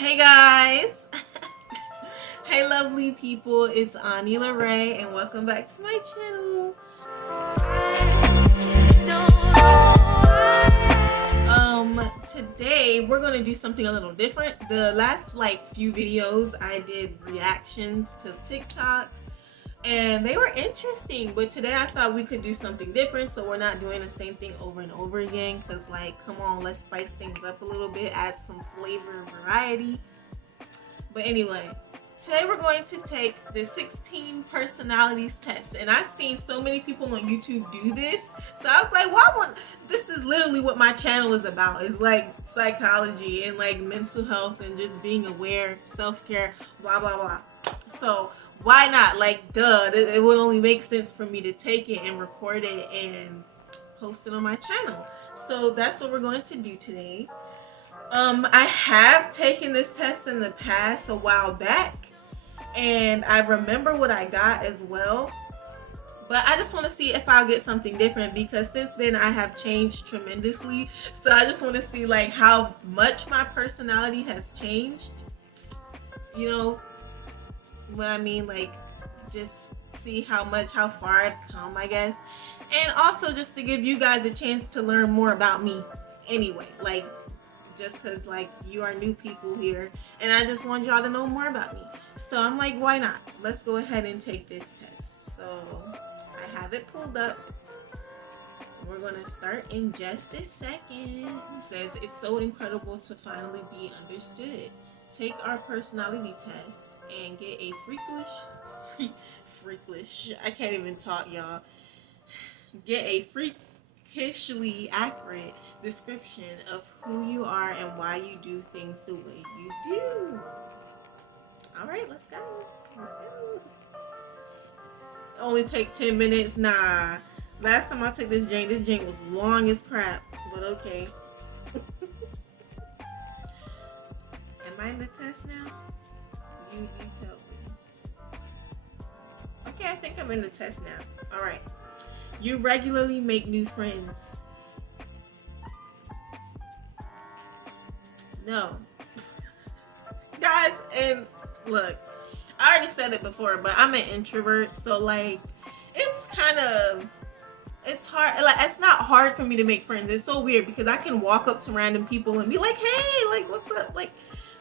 Hey guys! Hey lovely people, it's Ani LaRae and welcome back to my channel. Today we're gonna do something a little different. The last few videos I did reactions to TikToks and they were interesting, but today I thought we could do something different so we're not doing the same thing over and over again, because come on, let's spice things up a little bit, add some flavor and variety. But anyway, today we're going to take the 16 personalities test, and I've seen so many people on YouTube do this, so I was like, why wouldn't this? Is literally what my channel is about. It's like psychology and like mental health and just being aware, self-care, blah blah blah. So why not? Like, duh, it would only make sense for me to take it and record it and post it on my channel. So that's what we're going to do today. I have taken this test in the past a while back, and I remember what I got as well, but I just want to see if I'll get something different, because since then I have changed tremendously. So I just want to see like how much my personality has changed, you know what I mean, like just see how far I've come, I guess. And also just to give you guys a chance to learn more about me anyway, like just because you are new people here and I just want y'all to know more about me. So I'm like, why not? Let's go ahead and take this test. So I have it pulled up. We're gonna start in just a second. It says, it's so incredible to finally be understood. Take our personality test and get a freakish, I can't even talk, y'all. Get a freakishly accurate description of who you are and why you do things the way you do. All right, let's go. Let's go. Only take 10 minutes. Nah. Last time I took this jank was long as crap, but okay. Am I in the test now? You tell me. Okay, I think I'm in the test now. All right. You regularly make new friends. No. Guys, and look, I already said it before, but I'm an introvert, so it's hard. Like, it's not hard for me to make friends. It's so weird because I can walk up to random people and be like, hey, what's up?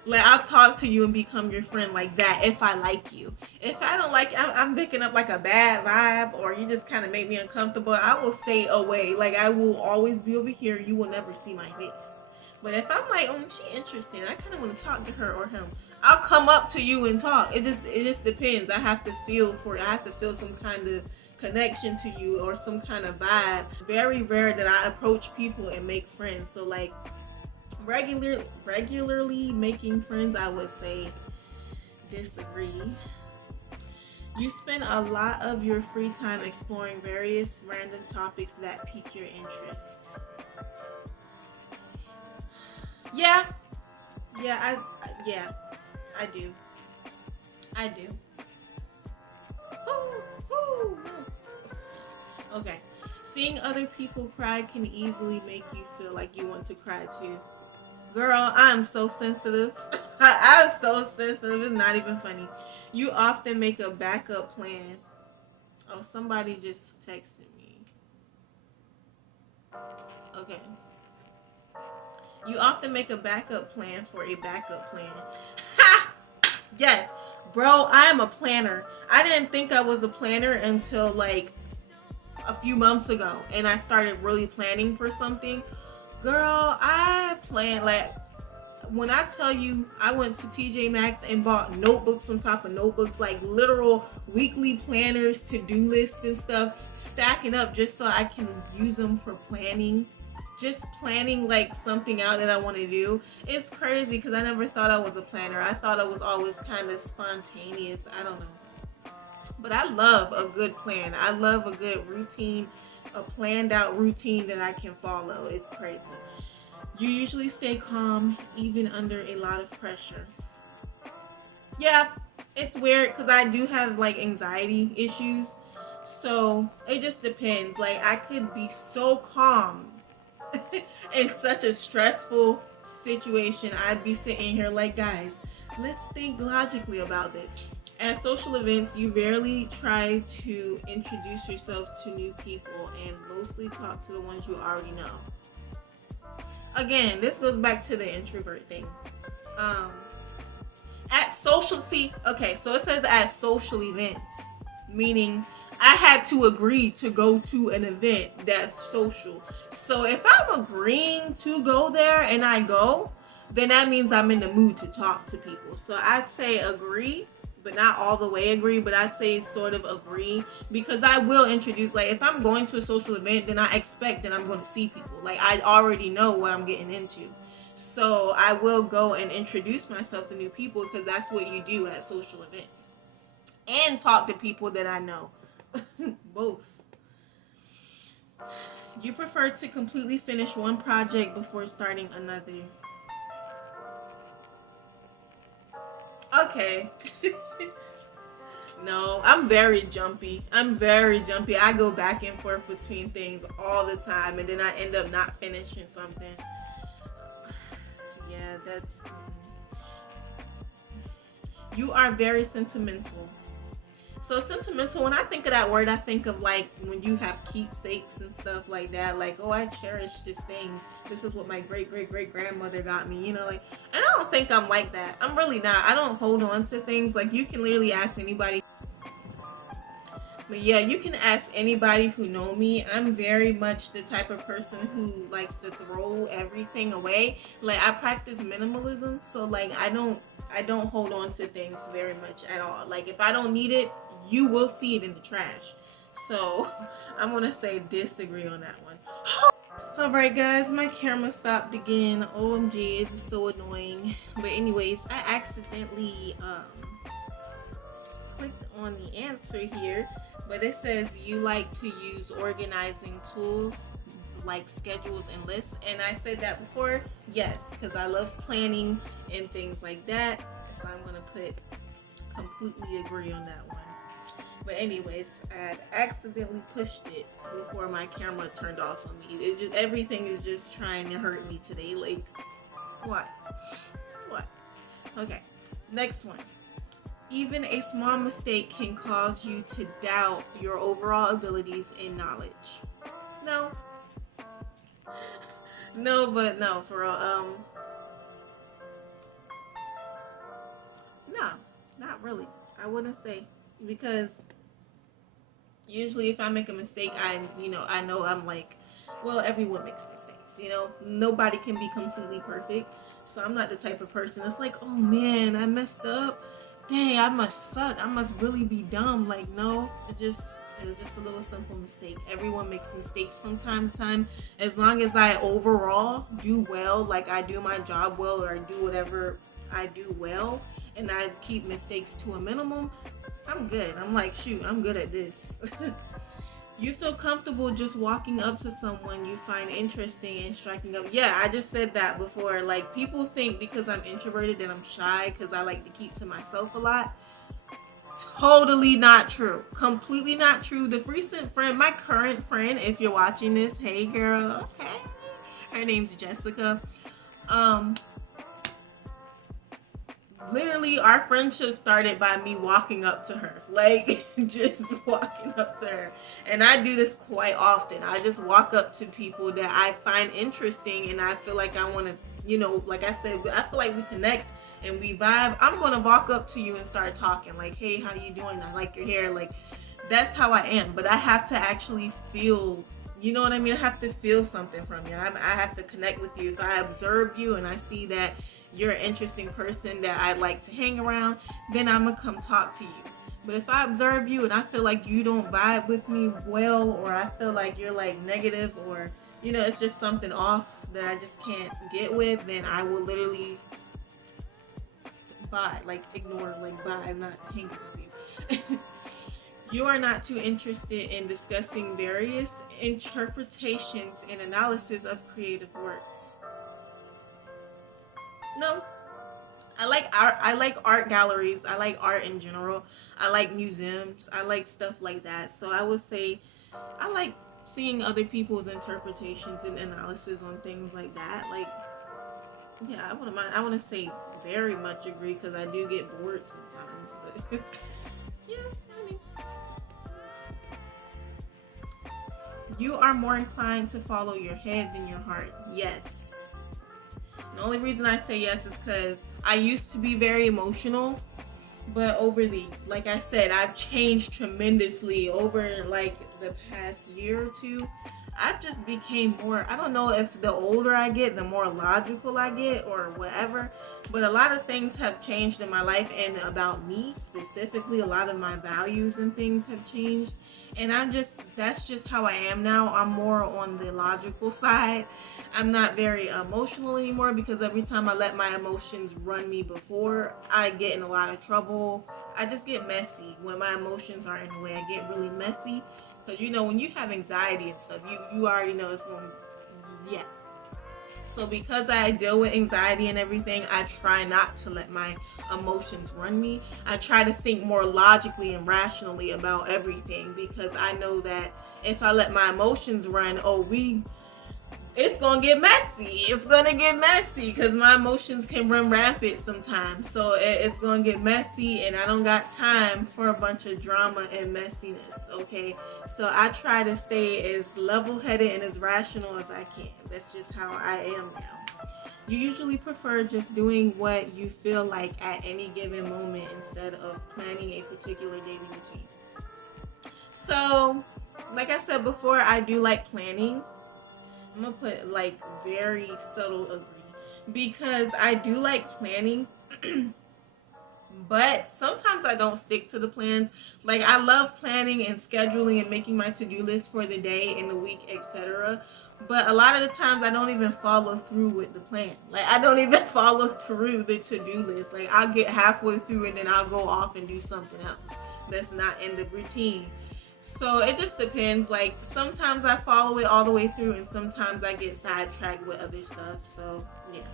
Like I'll talk to you and become your friend like that if I like you. If I don't like, I'm picking up like a bad vibe, or you just kind of make me uncomfortable, I will stay away. Like, I will always be over here. You will never see my face. But if I'm like, oh, she interesting, I kind of want to talk to her or him, I'll come up to you and talk. It just depends. I have to feel some kind of connection to you or some kind of vibe. Very rare that I approach people and make friends. So regularly making friends, I would say disagree. You spend a lot of your free time exploring various random topics that pique your interest. Yeah, I do. Okay. Seeing other people cry can easily make you feel like you want to cry too. Girl, I'm so sensitive. I'm so sensitive. It's not even funny. You often make a backup plan. Oh, somebody just texted me. Okay. You often make a backup plan for a backup plan. Ha! Yes. Bro, I am a planner. I didn't think I was a planner until a few months ago. And I started really planning for something. Girl, I plan when I tell you I went to TJ Maxx and bought notebooks on top of notebooks, like literal weekly planners, to-do lists and stuff, stacking up just so I can use them for planning. Just planning something out that I want to do. It's crazy because I never thought I was a planner. I thought I was always kind of spontaneous. I don't know. But I love a good plan. I love a good routine, a planned out routine that I can follow. It's crazy. You usually stay calm even under a lot of pressure. Yeah, it's weird because I do have anxiety issues. So it just depends. I could be so calm in such a stressful situation, I'd be sitting here like, guys, let's think logically about this. At social events, you rarely try to introduce yourself to new people and mostly talk to the ones you already know. Again, this goes back to the introvert thing. Um, at social, see, okay, so it says at social events, meaning I had to agree to go to an event that's social. So if I'm agreeing to go there and I go, then that means I'm in the mood to talk to people. So I'd say agree, but not all the way agree, but I'd say sort of agree, because I will introduce, like if I'm going to a social event, then I expect that I'm going to see people. Like I already know what I'm getting into. So I will go and introduce myself to new people, because that's what you do at social events. And talk to people that I know. Both. You prefer to completely finish one project before starting another. Okay. No, I'm very jumpy. I go back and forth between things all the time, and then I end up not finishing something. Yeah, that's. You are very sentimental. So sentimental, when I think of that word, I think of like when you have keepsakes and stuff like that. Like, oh, I cherish this thing. This is what my great grandmother got me. You know, like, and I don't think I'm like that. I'm really not. I don't hold on to things. Like, you can literally ask anybody. But yeah, you can ask anybody who know me. I'm very much the type of person who likes to throw everything away. Like I practice minimalism, so like I don't hold on to things very much at all. Like if I don't need it, you will see it in the trash. So I'm gonna say disagree on that one. Alright guys, my camera stopped again. OMG, it's so annoying. But anyways, I accidentally clicked on the answer here, but it says you like to use organizing tools like schedules and lists, and I said that before. Yes, because I love planning and things like that, so I'm gonna put completely agree on that one. But anyways, I had accidentally pushed it before my camera turned off on me. It just, everything is just trying to hurt me today. Like what Okay, next one. Even a small mistake can cause you to doubt your overall abilities and knowledge. No. No, but no, for real. No, not really. I wouldn't say, because usually if I make a mistake, I know I'm like, well, everyone makes mistakes, nobody can be completely perfect. So I'm not the type of person that's like, oh man, I messed up, dang, I must suck, I must really be dumb. Like, no, it's just a little simple mistake. Everyone makes mistakes from time to time. As long as I overall do well, like I do my job well, or I do whatever I do well, and I keep mistakes to a minimum, I'm good. I'm like, shoot, I'm good at this. You feel comfortable just walking up to someone you find interesting and striking up. Yeah, I just said that before. Like, people think because I'm introverted that I'm shy because I like to keep to myself a lot. Totally not true. Completely not true. The recent friend, my current friend, if you're watching this, hey girl, hey. Her name's Jessica. Literally our friendship started by me walking up to her, like just walking up to her. And I do this quite often. I just walk up to people that I find interesting, and I feel like I want to, like I said, I feel like we connect and we vibe. I'm gonna walk up to you and start talking, like, hey, how you doing, I like your hair. Like, that's how I am. But I have to actually feel, you know what I mean, I have to feel something from you. I have to connect with you. If I observe you and I see that you're an interesting person that I'd like to hang around, then I'm gonna come talk to you. But if I observe you and I feel like you don't vibe with me well, or I feel like you're like negative, or it's just something off that I just can't get with, then I will literally bye, like ignore, like bye, I'm not hanging with you. You are not too interested in discussing various interpretations and analysis of creative works. No. I like art. I like art galleries. I like art in general. I like museums. I like stuff like that. So I would say I like seeing other people's interpretations and analysis on things like that. Like, Yeah, I wouldn't mind. I want to say very much agree because I do get bored sometimes. But yeah, I mean, you are more inclined to follow your head than your heart. Yes. The only reason I say yes is because I used to be very emotional, but over the, like I said, I've changed tremendously over like the past year or two. I've just became more, I don't know if the older I get, the more logical I get or whatever, but a lot of things have changed in my life and about me specifically. A lot of my values and things have changed. And that's just how I am now. I'm more on the logical side. I'm not very emotional anymore because every time I let my emotions run me before, I get in a lot of trouble. I just get messy when my emotions are in the way. I get really messy. Because when you have anxiety and stuff, you already know it's going to, yeah. So because I deal with anxiety and everything, I try not to let my emotions run me. I try to think more logically and rationally about everything because I know that if I let my emotions run, it's gonna get messy. It's gonna get messy because my emotions can run rampant sometimes. So it's gonna get messy, and I don't got time for a bunch of drama and messiness. Okay, so I try to stay as level-headed and as rational as I can. That's just how I am now. You usually prefer just doing what you feel like at any given moment instead of planning a particular daily routine. So, like I said before, I do like planning. I'm gonna put like very subtle agree because I do like planning, but sometimes I don't stick to the plans. Like I love planning and scheduling and making my to-do list for the day and the week, etc. But a lot of the times I don't even follow through with the plan. Like I don't even follow through the to-do list. Like I'll get halfway through and then I'll go off and do something else that's not in the routine. So it just depends. Like sometimes I follow it all the way through and sometimes I get sidetracked with other stuff. So yeah.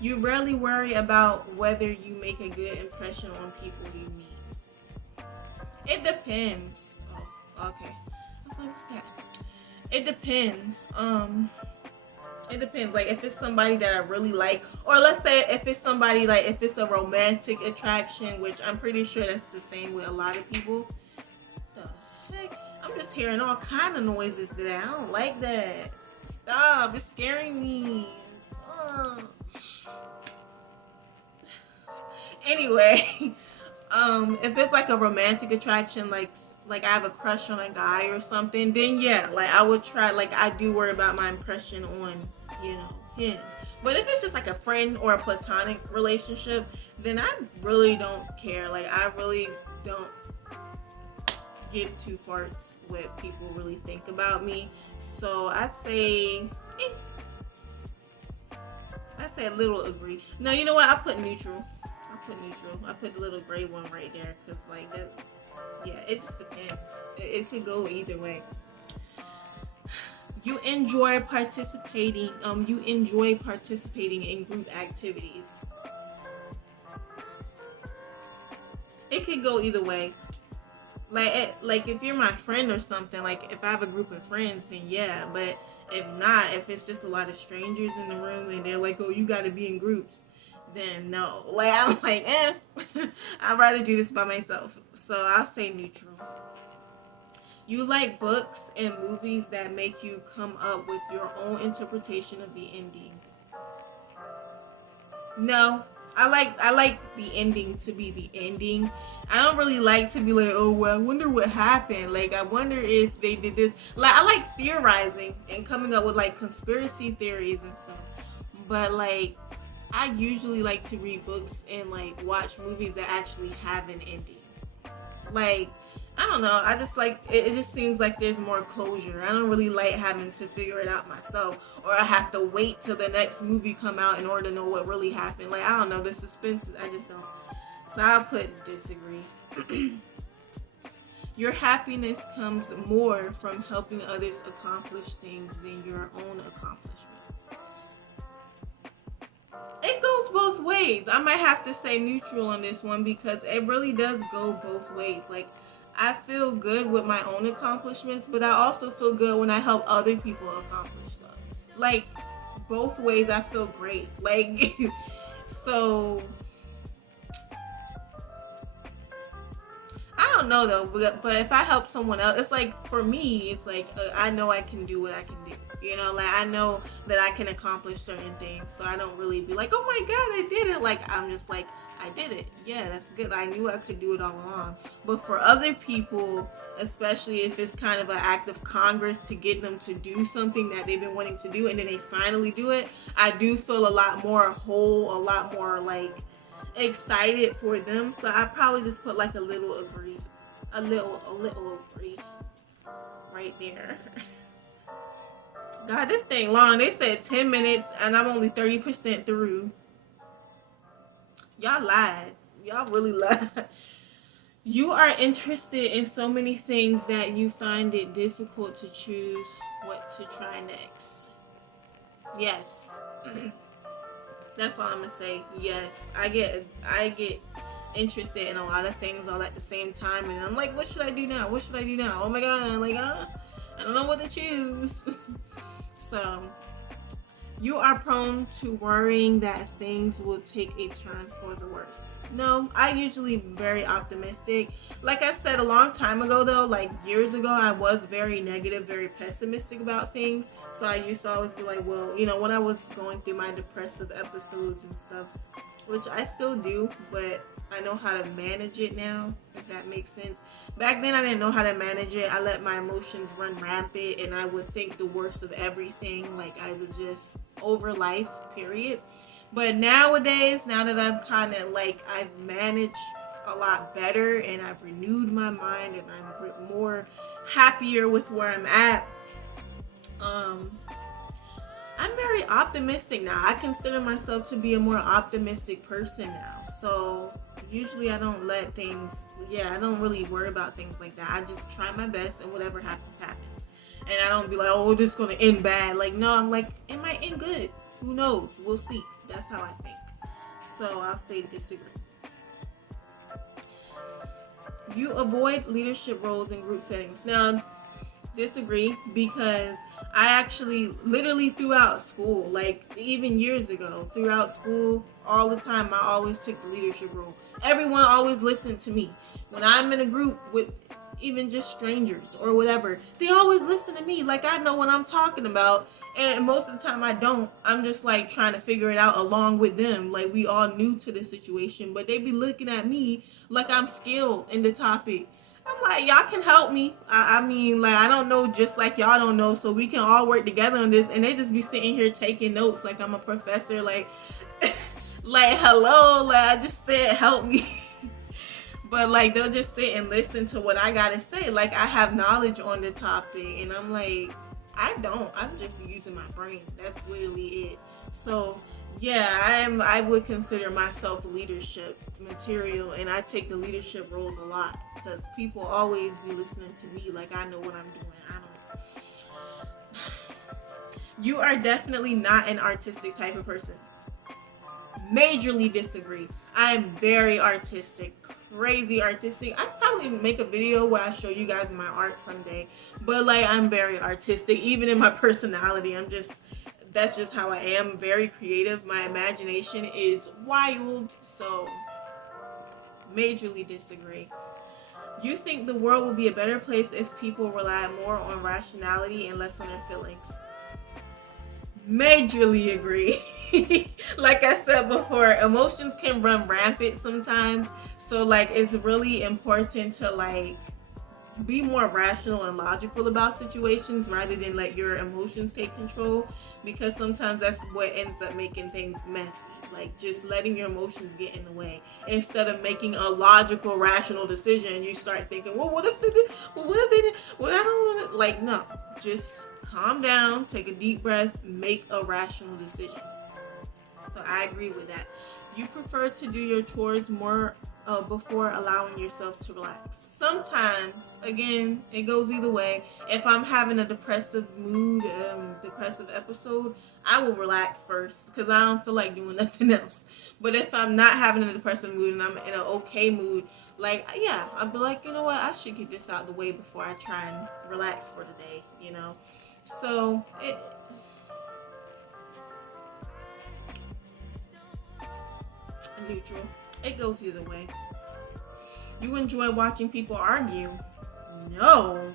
You rarely worry about whether you make a good impression on people you meet. It depends. Oh, okay. I was like, what's that? It depends. It depends. Like if it's somebody that I really like, or let's say if it's somebody like if it's a romantic attraction, which I'm pretty sure that's the same with a lot of people. The heck? I'm just hearing all kind of noises today. I don't like that. Stop! It's scaring me. Ugh. Anyway, if it's like a romantic attraction, like I have a crush on a guy or something, then yeah, like I would try. Like I do worry about my impression on him. But if it's just like a friend or a platonic relationship, then I really don't care. Like I really don't give two farts what people really think about me. So I'd say a little agree. No, you know what? I put neutral. I put the little gray one right there because like that. Yeah, it just depends. It could go either way. You enjoy participating. You enjoy participating in group activities. It could go either way. Like if you're my friend or something, like if I have a group of friends, then yeah. But if not, if it's just a lot of strangers in the room and they're like, "Oh, you got to be in groups," then no. Like I'm like, I'd rather do this by myself. So I'll say neutral. You like books and movies that make you come up with your own interpretation of the ending. No, I like the ending to be the ending. I don't really like to be like, oh well, I wonder what happened. Like I wonder if they did this. Like I like theorizing and coming up with like conspiracy theories and stuff. But like I usually like to read books and like watch movies that actually have an ending. Like I don't know. I just like it just seems like there's more closure. I don't really like having to figure it out myself, or I have to wait till the next movie come out in order to know what really happened. Like I don't know, the suspense. I just don't. So I'll put disagree. Your happiness comes more from helping others accomplish things than your own accomplishments. It goes both ways. I might have to say neutral on this one because it really does go both ways. Like I feel good with my own accomplishments, but I also feel good when I help other people accomplish stuff. Like both ways I feel great. Like, so I don't know though, but if I help someone else, it's like for me, it's like I know I can do what I can do. You know, like I know that I can accomplish certain things, so I don't really be like, oh my god, I did it. Like I'm just like, I did it. Yeah, that's good. I knew I could do it all along. But for other people, especially if it's kind of an act of Congress to get them to do something that they've been wanting to do, and then they finally do it, I do feel a lot more whole, a lot more like excited for them. So I probably just put like a little agree, a little agree right there. God, this thing long. They said 10 minutes and I'm only 30% through. Y'all lied. Y'all really lied. You are interested in so many things that you find it difficult to choose what to try next. Yes. That's all I'm gonna say. Yes. I get interested in a lot of things all at the same time, and I'm like, what should I do now? What should I do now? Oh my god, like I don't know what to choose. So you are prone to worrying that things will take a turn for the worse. No, I usually very optimistic. Like I said a long time ago though, like years ago, I was very negative, very pessimistic about things. So I used to always be like, well, you know, when I was going through my depressive episodes and stuff, which I still do, but I know how to manage it now, if that makes sense. Back then I didn't know how to manage it. I let my emotions run rampant and I would think the worst of everything. Like I was just over life, period. But nowadays, now that I'm kind of like, I've managed a lot better and I've renewed my mind and I'm more happier with where I'm at. I'm very optimistic now. I consider myself to be a more optimistic person now. So usually I don't let things, I don't really worry about things like that. I just try my best and whatever happens, happens. And I don't be like, oh, this is going to end bad. Like, no, I'm like, it might end good. Who knows? We'll see. That's how I think. So I'll say disagree. You avoid leadership roles in group settings. Now, disagree, because I actually literally throughout school, like even years ago, throughout school, all the time, I always took the leadership role. Everyone always listened to me. When I'm in a group with even just strangers or whatever, they always listen to me. Like I know what I'm talking about. And most of the time I don't. I'm just like trying to figure it out along with them. Like we all new to the situation, but they be looking at me like I'm skilled in the topic. I'm like, y'all can help me. I mean, like, I don't know just like y'all don't know, so we can all work together on this. And they just be sitting here taking notes like I'm a professor. Like, like, hello, like, I just said help me. But, like, they'll just sit and listen to what I got to say. Like, I have knowledge on the topic. And I'm like, I don't. I'm just using my brain. That's literally it. So, yeah, I would consider myself leadership material, and I take the leadership roles a lot because people always be listening to me like I know what I'm doing. I don't. You are definitely not an artistic type of person. Majorly disagree. I'm very artistic, crazy artistic. I probably make a video where I show you guys my art someday, but like I'm very artistic, even in my personality. That's just how I am. Very creative. My imagination is wild. So, majorly disagree. You think the world would be a better place if people rely more on rationality and less on their feelings? Majorly agree. Like I said before, emotions can run rampant sometimes. So, like, it's really important to, like, be more rational and logical about situations rather than let your emotions take control, because sometimes that's what ends up making things messy. Like just letting your emotions get in the way instead of making a logical, rational decision. You start thinking, well, what if they did? Well, what if they did? Well, I don't want to. Like, no, just calm down, take a deep breath, make a rational decision. So I agree with that. You prefer to do your chores more before allowing yourself to relax. Sometimes, again, it goes either way. If I'm having a depressive mood, depressive episode, I will relax first because I don't feel like doing nothing else. But if I'm not having a depressive mood and I'm in an okay mood, like, yeah, I'll be like, you know what, I should get this out of the way before I try and relax for the day, you know? So, Neutral. It goes either way. You enjoy watching people argue? No.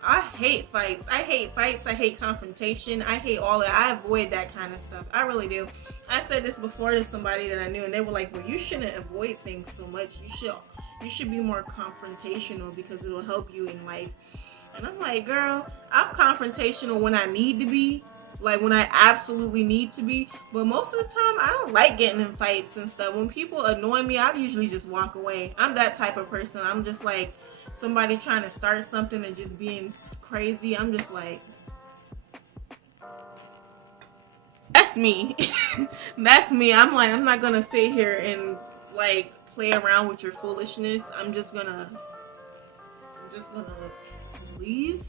I hate fights. I hate fights. I hate confrontation. I hate all that. I avoid that kind of stuff. I really do. I said this before to somebody that I knew, and they were like, "Well, you shouldn't avoid things so much. You should be more confrontational because it'll help you in life." And I'm like, "Girl, I'm confrontational when I need to be, like when I absolutely need to be. But most of the time, I don't like getting in fights and stuff. When people annoy me, I usually just walk away. I'm that type of person. I'm just like." Somebody trying to start something and just being crazy, I'm just like, that's me. That's me. I'm like, I'm not gonna sit here and like play around with your foolishness. I'm just gonna leave.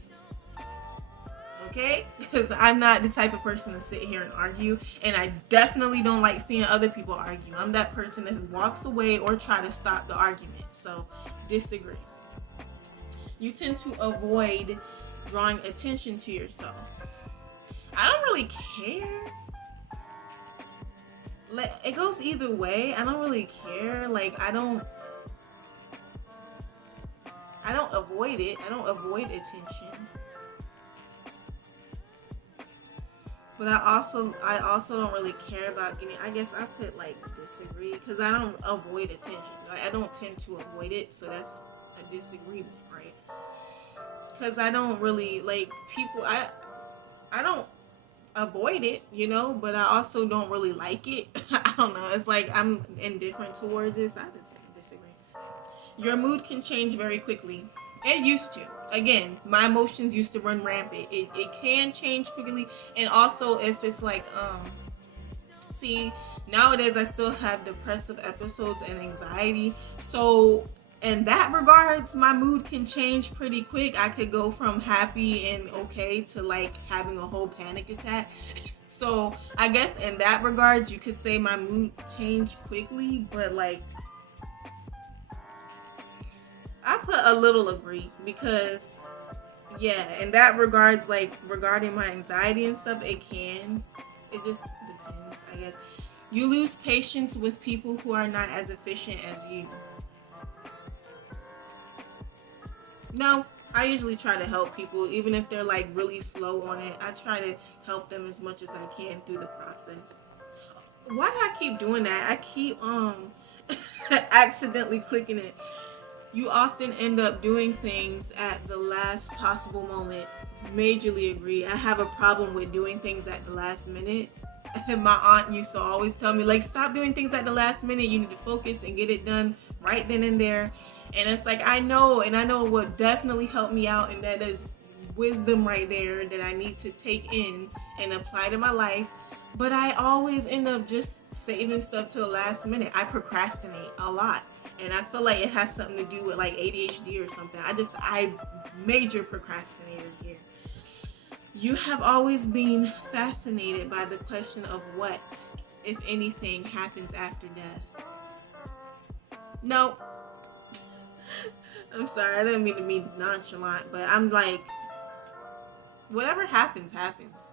Okay? Because I'm not the type of person to sit here and argue, and I definitely don't like seeing other people argue. I'm that person that walks away or try to stop the argument. So disagree. You tend to avoid drawing attention to yourself. I don't really care. It goes either way. I don't really care. Like, I don't avoid it. I don't avoid attention. But I also don't really care about getting, I guess I put like disagree, because I don't avoid attention. Like, I don't tend to avoid it, so that's a disagreement, right? Because I don't really like people. I don't avoid it, you know, but I also don't really like it. I don't know. It's like I'm indifferent towards this. I just disagree. Your mood can change very quickly. It used to. Again, my emotions used to run rampant. It can change quickly, and also if it's like see, nowadays I still have depressive episodes and anxiety, so in that regards, my mood can change pretty quick. I could go from happy and okay to like having a whole panic attack. So I guess in that regards, you could say my mood changed quickly, but like I put a little agree, because yeah, in that regards, like regarding my anxiety and stuff, it just depends, I guess. You lose patience with people who are not as efficient as you. No, I usually try to help people, even if they're like really slow on it. I try to help them as much as I can through the process. Why do I keep doing that? I keep accidentally clicking it. You often end up doing things at the last possible moment. Majorly agree. I have a problem with doing things at the last minute. My aunt used to always tell me, like, stop doing things at the last minute. You need to focus and get it done right then and there. And it's like, I know it would definitely help me out, and that is wisdom right there that I need to take in and apply to my life. But I always end up just saving stuff to the last minute. I procrastinate a lot, and I feel like it has something to do with like ADHD or something. I major procrastinator here. You have always been fascinated by the question of what, if anything, happens after death. No. I'm sorry, I didn't mean to be nonchalant, but I'm like, whatever happens, happens.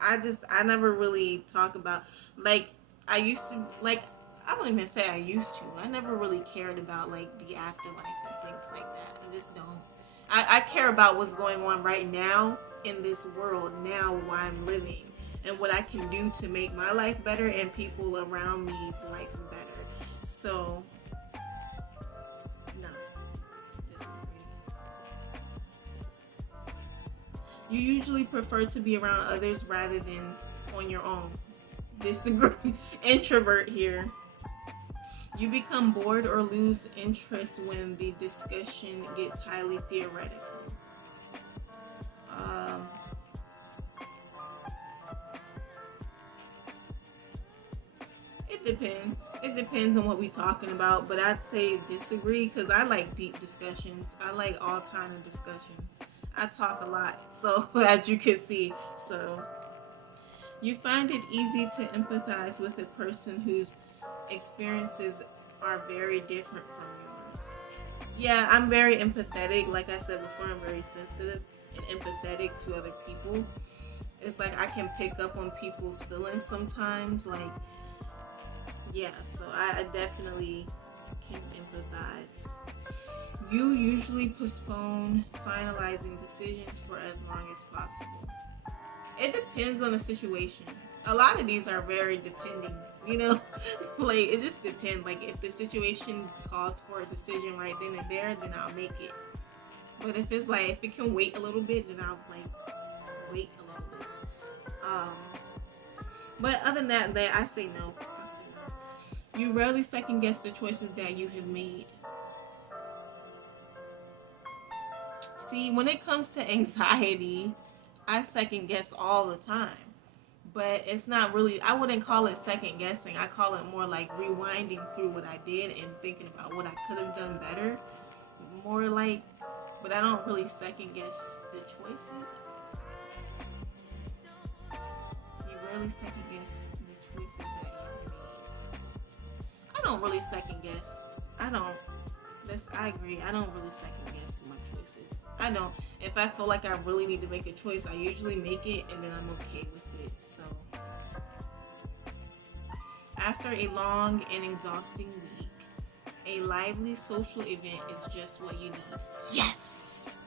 I never really talk about, like, I used to, like, I wouldn't even say I used to. I never really cared about, like, the afterlife and things like that. I just don't. I care about what's going on right now in this world, now while I'm living, and what I can do to make my life better and people around me's life better. So, no. Disagree. You usually prefer to be around others rather than on your own. Disagree. Introvert here. You become bored or lose interest when the discussion gets highly theoretical. It depends. It depends on what we're talking about, but I'd say disagree, because I like deep discussions. I like all kind of discussions. I talk a lot, so as you can see. So you find it easy to empathize with a person whose experiences are very different from yours. Yeah, I'm very empathetic. Like I said before, I'm very sensitive and empathetic to other people. It's like I can pick up on people's feelings sometimes, like Yeah, so I definitely can empathize. You usually postpone finalizing decisions for as long as possible. It depends on the situation. A lot of these are very depending, you know? Like, it just depends. Like, if the situation calls for a decision right then and there, then I'll make it. But if it's like, if it can wait a little bit, then I'll, like, wait a little bit. Um, but other than that, I say no. I say no. You rarely second guess the choices that you have made. See, when it comes to anxiety, I second guess all the time. But it's not really, I wouldn't call it second guessing. I call it more like rewinding through what I did and thinking about what I could have done better. More like, but I don't really second guess the choices. You rarely second guess the choices that you made. I don't really second guess. I don't. I agree. I don't really second guess my choices. I don't. If I feel like I really need to make a choice, I usually make it and then I'm okay with it. So, after a long and exhausting week, a lively social event is just what you need. Yes!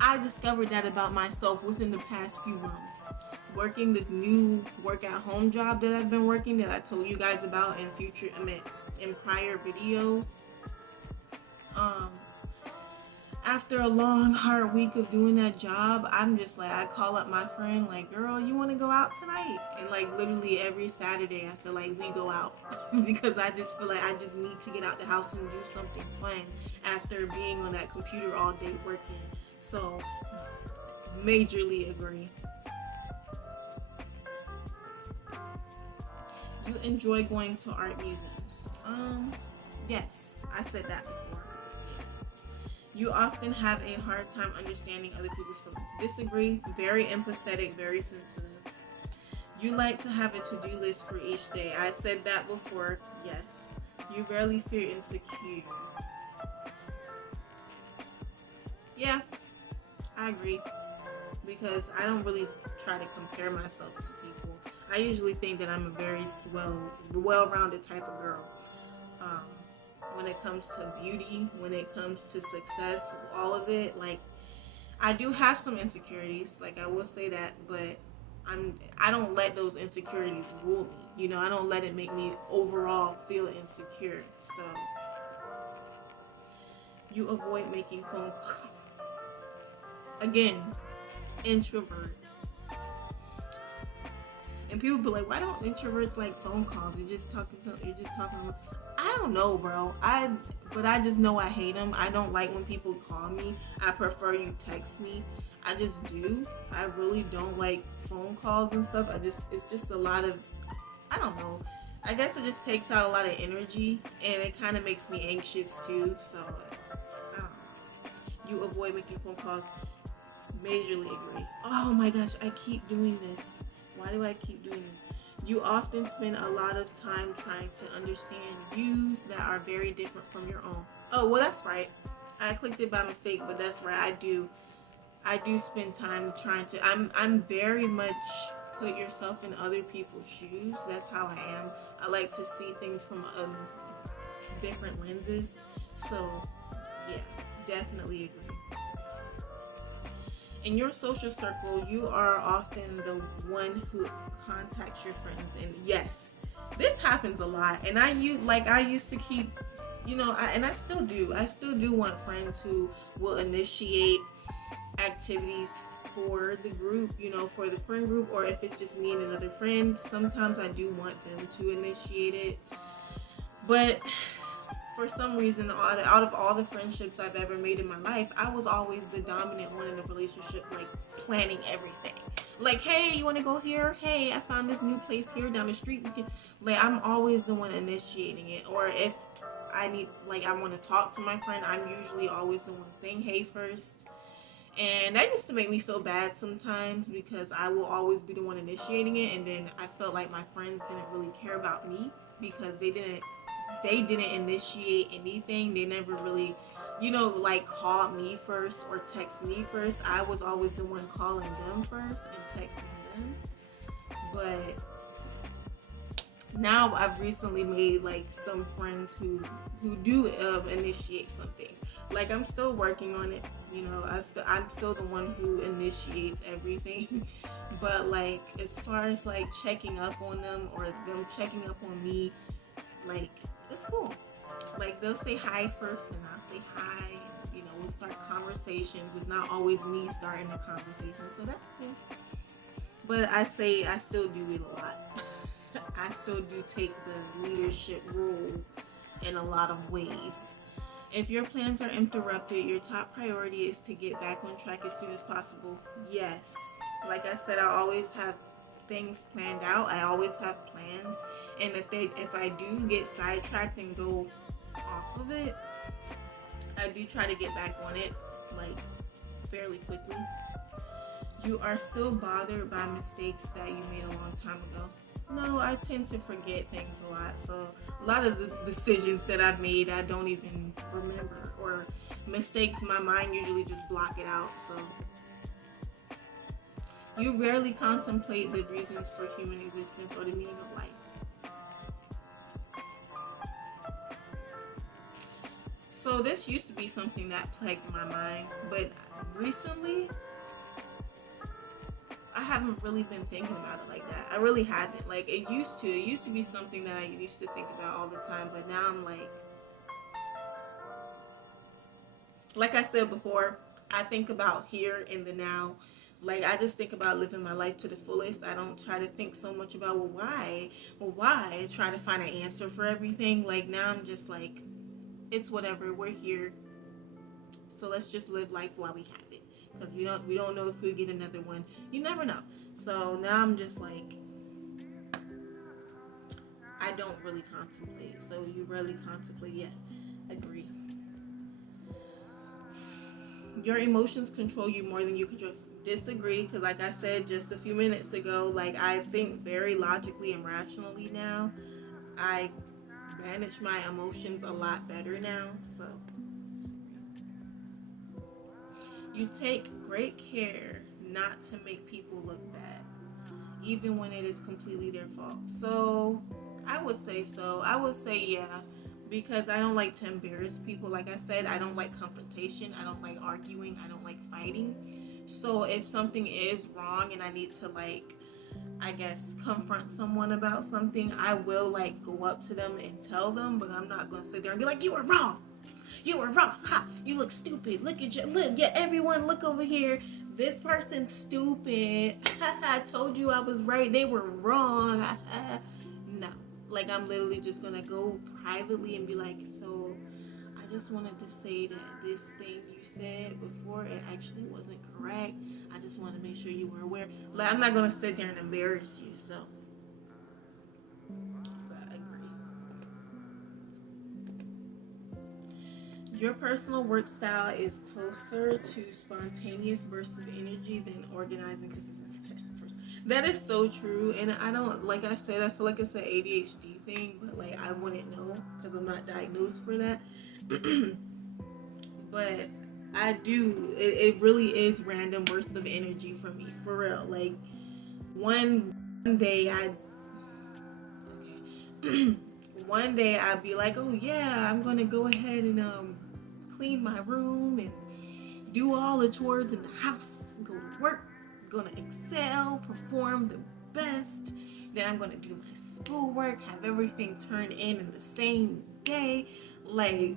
I discovered that about myself within the past few months. Working this new work at home job that I've been working that I told you guys about in prior videos. After a long, hard week of doing that job, I'm just like, I call up my friend, like, girl, you want to go out tonight? And like, literally every Saturday, I feel like we go out because I just feel like I just need to get out the house and do something fun after being on that computer all day working. So, majorly agree. You enjoy going to art museums? Yes, I said that before. You often have a hard time understanding other people's feelings. Disagree. Very empathetic, very sensitive. You like to have a to-do list for each day. I said that before. Yes. You rarely feel insecure. Yeah, I agree. Because I don't really try to compare myself to people. I usually think that I'm a very well-rounded type of girl. When it comes to beauty, when it comes to success, all of it, like, I do have some insecurities, like, I will say that, but I don't let those insecurities rule me. You know, I don't let it make me overall feel insecure. So, you avoid making phone calls. Again, introvert. And people be like, why don't introverts like phone calls? You're just talking. I don't know, bro. But I just know I hate them. I don't like when people call me. I prefer you text me. I just do. I really don't like phone calls and stuff. It's just a lot of, I don't know. I guess it just takes out a lot of energy and it kind of makes me anxious too. So, I don't know. You avoid making phone calls. Majorly agree. Oh my gosh, I keep doing this. Why do I keep doing this? You often spend a lot of time trying to understand views that are very different from your own. Oh, well, that's right. I clicked it by mistake, but that's right. I do spend time trying to. I'm very much put yourself in other people's shoes. That's how I am. I like to see things from different lenses. So, yeah, definitely agree. In your social circle, you are often the one who contacts your friends, and yes, this happens a lot. And I used to keep, and I still do. I still do want friends who will initiate activities for the group, for the friend group, or if it's just me and another friend. Sometimes I do want them to initiate it, but for some reason, out of all the friendships I've ever made in my life, I was always the dominant one in the relationship, like planning everything. Like, hey, you want to go here? Hey, I found this new place here down the street. We can, like, I'm always the one initiating it. Or if I want to talk to my friend, I'm usually always the one saying hey first. And that used to make me feel bad sometimes because I will always be the one initiating it, and then I felt like my friends didn't really care about me because they didn't initiate anything. They never really, call me first or text me first. I was always the one calling them first and texting them. But Now I've recently made like some friends who do initiate some things. Like I'm still working on it. You know, I'm still the one who initiates everything. But like as far as like checking up on them or them checking up on me, like it's cool. Like they'll say hi first, and I'll say hi. And, you know, we'll start conversations. It's not always me starting the conversation, so that's cool. But I'd say I still do it a lot. I still do take the leadership role in a lot of ways. If your plans are interrupted, your top priority is to get back on track as soon as possible. Yes. Like I said, I always have things planned out. I always have plans. And if I do get sidetracked and go off of it, I do try to get back on it like fairly quickly. You are still bothered by mistakes that you made a long time ago. No, I tend to forget things a lot. So a lot of the decisions that I've made, I don't even remember. Or mistakes, my mind usually just block it out. So you rarely contemplate the reasons for human existence or the meaning of life. So this used to be something that plagued my mind, but recently I haven't really been thinking about it like that. I really haven't. Like it used to. It used to be something that I used to think about all the time, but now I'm like I said before, I think about here in the now. Like I just think about living my life to the fullest. I don't try to think so much about why try to find an answer for everything. Like now I'm just like, it's whatever. We're here, so let's just live life while we have it. Because we don't know if we'll get another one. You never know. So now I'm just like, I don't really contemplate. So you rarely contemplate. Yes, agree. Your emotions control you more than you can just disagree. Because like I said just a few minutes ago, like I think very logically and rationally now. I manage my emotions a lot better now. So you take great care not to make people look bad, even when it is completely their fault. So I would say so. I would say yeah, because I don't like to embarrass people. Like I said, I don't like confrontation. I don't like arguing. I don't like fighting. So if something is wrong and I need to like, I guess, confront someone about something, I will like go up to them and tell them, but I'm not going to sit there and be like, you were wrong. You were wrong. Ha! You look stupid. Look at you. Look, yeah, everyone, look over here. This person's stupid. I told you I was right. They were wrong. No. Like, I'm literally just going to go privately and be like, so I just wanted to say that this thing you said before, it actually wasn't correct. I just want to make sure you were aware. Like, I'm not going to sit there and embarrass you. So I agree. Your personal work style is closer to spontaneous bursts of energy than organizing because that is so true. And I don't, like I said, I feel like it's an ADHD thing, but like I wouldn't know because I'm not diagnosed for that. But I do, it really is random bursts of energy for me, for real. Like one day okay. One day I'd be like, oh yeah, I'm gonna go ahead and clean my room and do all the chores in the house, go to work, gonna excel, perform the best. Then I'm gonna do my schoolwork, have everything turned in the same day, like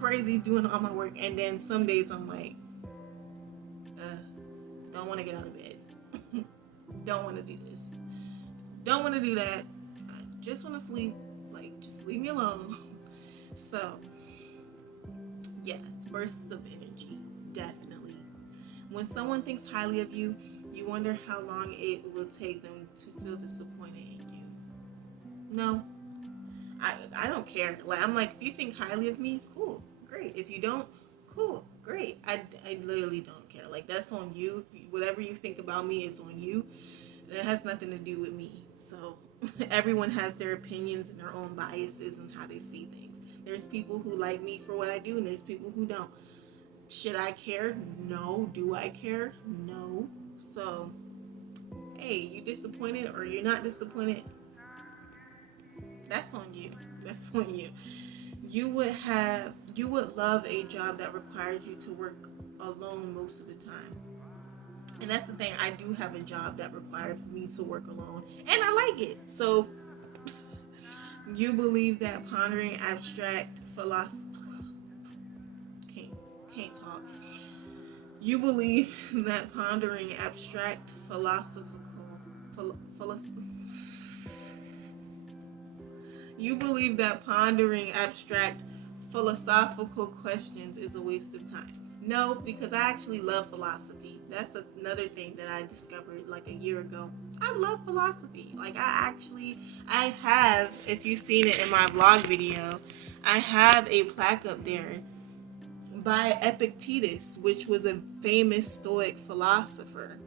crazy doing all my work. And then some days I'm like, don't want to get out of bed, don't want to do this, don't want to do that, I just want to sleep, like just leave me alone. So yeah, bursts of energy, definitely. When someone thinks highly of you, you wonder how long it will take them to feel disappointed in you. No, I don't care. Like I'm like, if you think highly of me, cool, great. If you don't, cool, great. I literally don't care. Like that's on you. Whatever you think about me is on you. It has nothing to do with me. So everyone has their opinions and their own biases and how they see things. There's people who like me for what I do, and there's people who don't. Should I care? No. Do I care? No. So, hey, you disappointed or you're not disappointed? That's on you. That's on you. You would love a job that requires you to work alone most of the time. And that's the thing. I do have a job that requires me to work alone, and I like it. So you believe that pondering abstract philosophy can't can't talk. You believe that pondering abstract you believe that pondering abstract philosophical questions is a waste of time. No, because I actually love philosophy. That's another thing that I discovered like a year ago. I love philosophy. Like I have, if you've seen it in my vlog video, I have a plaque up there by Epictetus, which was a famous Stoic philosopher.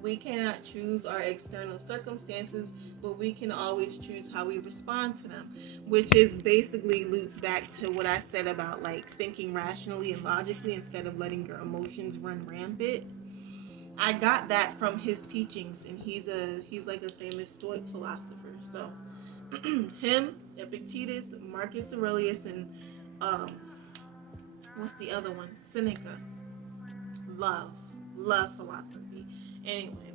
We cannot choose our external circumstances, but we can always choose how we respond to them, which is basically loops back to what I said about like thinking rationally and logically instead of letting your emotions run rampant. I got that from his teachings, and he's like a famous Stoic philosopher. So him, Epictetus, Marcus Aurelius, and um, what's the other one? Seneca. Love, love philosophy. Anyway,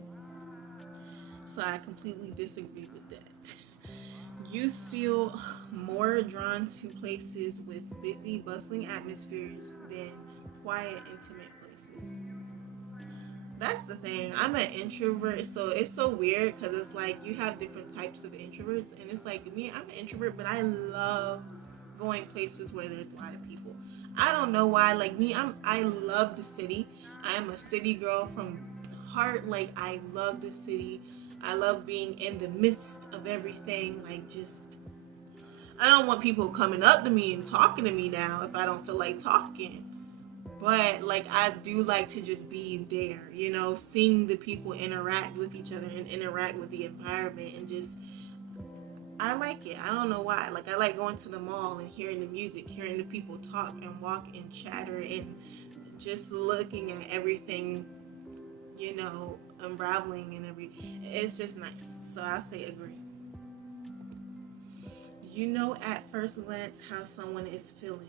so I completely disagree with that. You feel more drawn to places with busy, bustling atmospheres than quiet, intimate places. That's the thing. I'm an introvert, so it's so weird because it's like you have different types of introverts, and it's like me, I'm an introvert, but I love going places where there's a lot of people. I don't know why. Like me, I love the city. I am a city girl from heart. Like I love the city. I love being in the midst of everything. Like just I don't want people coming up to me and talking to me now if I don't feel like talking. But like I do like to just be there, you know, seeing the people interact with each other and interact with the environment, and just I like it. I don't know why. Like I like going to the mall and hearing the music, hearing the people talk and walk and chatter, and just looking at everything, you know, unraveling and it's just nice. So I'll say agree. You know at first glance how someone is feeling.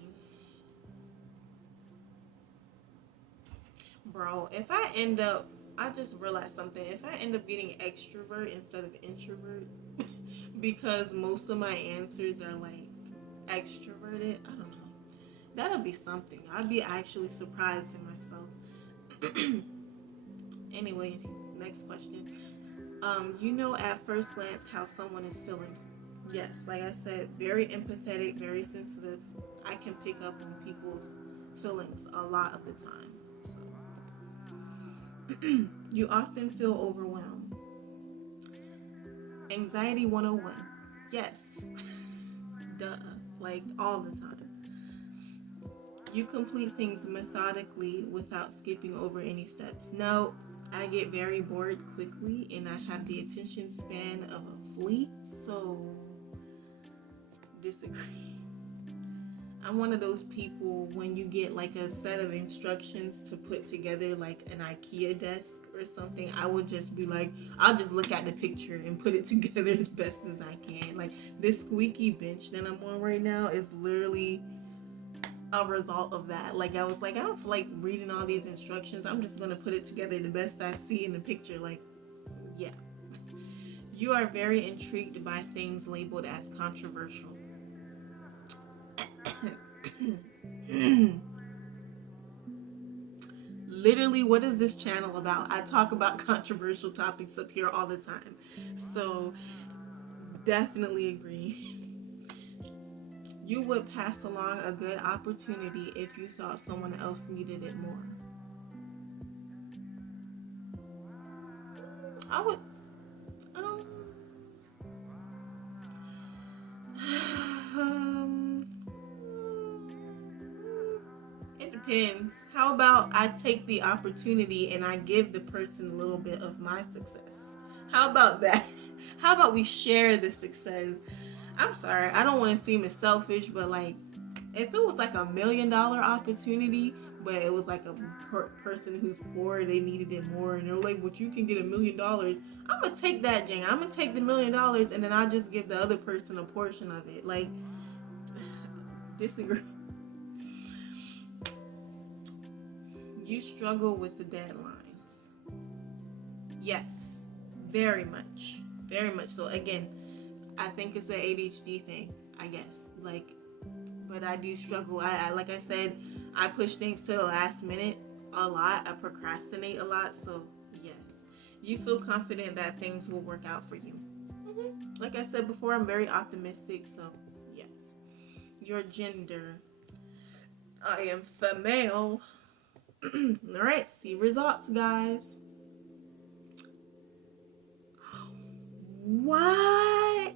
Bro, if I just realized something. If I end up getting extrovert instead of introvert, because most of my answers are like extroverted, I don't know. That'll be something. I'd be actually surprised in myself. Anyway, next question. You know at first glance how someone is feeling. Yes, like I said, very empathetic, very sensitive. I can pick up on people's feelings a lot of the time. So you often feel overwhelmed. Anxiety 101. Yes. Duh. Like all the time. You complete things methodically without skipping over any steps. No, I get very bored quickly and I have the attention span of a flea, so disagree. I'm one of those people when you get like a set of instructions to put together like an IKEA desk or something, I will just be like, I'll just look at the picture and put it together as best as I can. Like this squeaky bench that I'm on right now is literally a result of that. Like I was like, I don't feel like reading all these instructions. I'm just gonna put it together the best I see in the picture. Like, yeah. You are very intrigued by things labeled as controversial. Literally, what is this channel about? I talk about controversial topics up here all the time. So, definitely agree. You would pass along a good opportunity if you thought someone else needed it more. I would. Um, um, it depends. How about I take the opportunity and I give the person a little bit of my success? How about that? How about we share the success? I'm sorry, I don't want to seem as selfish, but like, if it was like $1 million opportunity, but it was like a person who's poor. They needed it more, and they're like, "But you can get $1 million." I'm gonna take that, Jane. I'm gonna take the $1 million, and then I'll just give the other person a portion of it. Like, disagree. You struggle with the deadlines. Yes, very much, very much. So again, I think it's an ADHD thing, I guess. Like, but I do struggle. I like I said, I push things to the last minute a lot. I procrastinate a lot. So yes, you feel confident that things will work out for you. Like I said before, I'm very optimistic. So yes. Your gender. I am female. All right, see results, guys. What?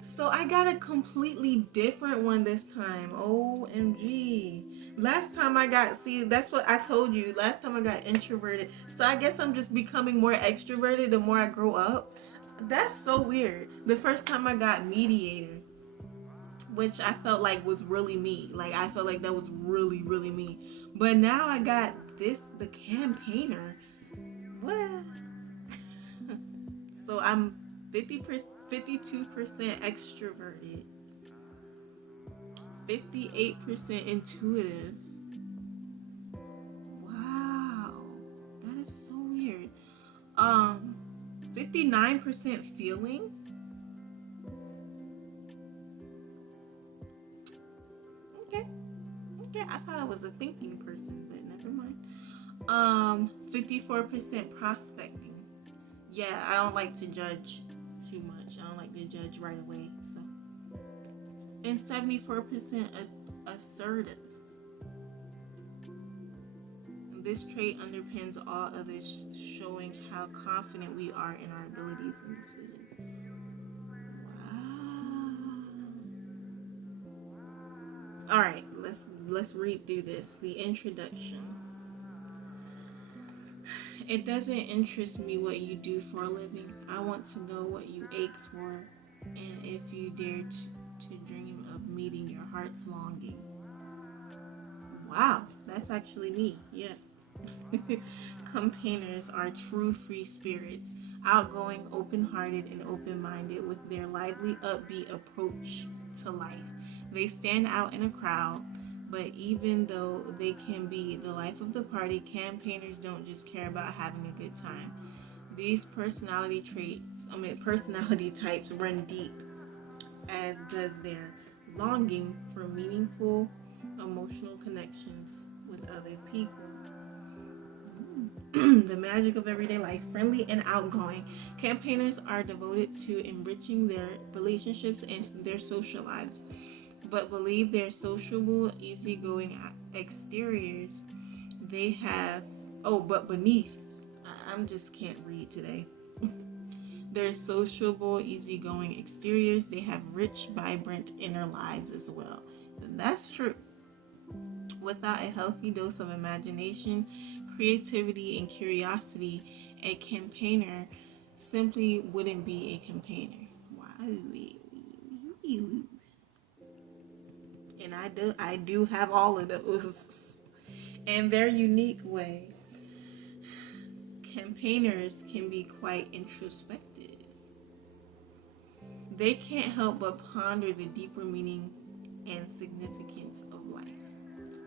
So I got a completely different one this time. OMG. Last time I got, see, that's what I told you. Last time I got introverted. So I guess I'm just becoming more extroverted the more I grow up. That's so weird. The first time I got mediator, which I felt like was really me. Like, I felt like that was really, really me. But now I got this, the campaigner. What? So I'm 52% extroverted, 58% intuitive. Wow, that is so weird. 59% feeling. Okay, I thought I was a thinking person, but never mind. 54% prospecting. Yeah, I don't like to judge too much. I don't like to judge right away. So, and 74% assertive. This trait underpins all others, showing how confident we are in our abilities and decisions. Wow. All right, let's read through this. The introduction. It doesn't interest me what you do for a living. I want to know what you ache for, and if you dare to dream of meeting your heart's longing. Wow, that's actually me. Yeah. Campaigners are true free spirits, outgoing, open-hearted, and open-minded with their lively, upbeat approach to life. They stand out in a crowd, but even though they can be the life of the party, campaigners don't just care about having a good time. These personality types run deep, as does their longing for meaningful emotional connections with other people. The magic of everyday life, friendly and outgoing. Campaigners are devoted to enriching their relationships and their social lives, but believe their sociable, easygoing exteriors they have. Oh, but beneath, I'm just can't read today. Their sociable, easygoing exteriors, they have rich, vibrant inner lives as well. That's true. Without a healthy dose of imagination, creativity, and curiosity, a campaigner simply wouldn't be a campaigner. Wow. And I do have all of those in their unique way. Campaigners can be quite introspective. They can't help but ponder the deeper meaning and significance of life,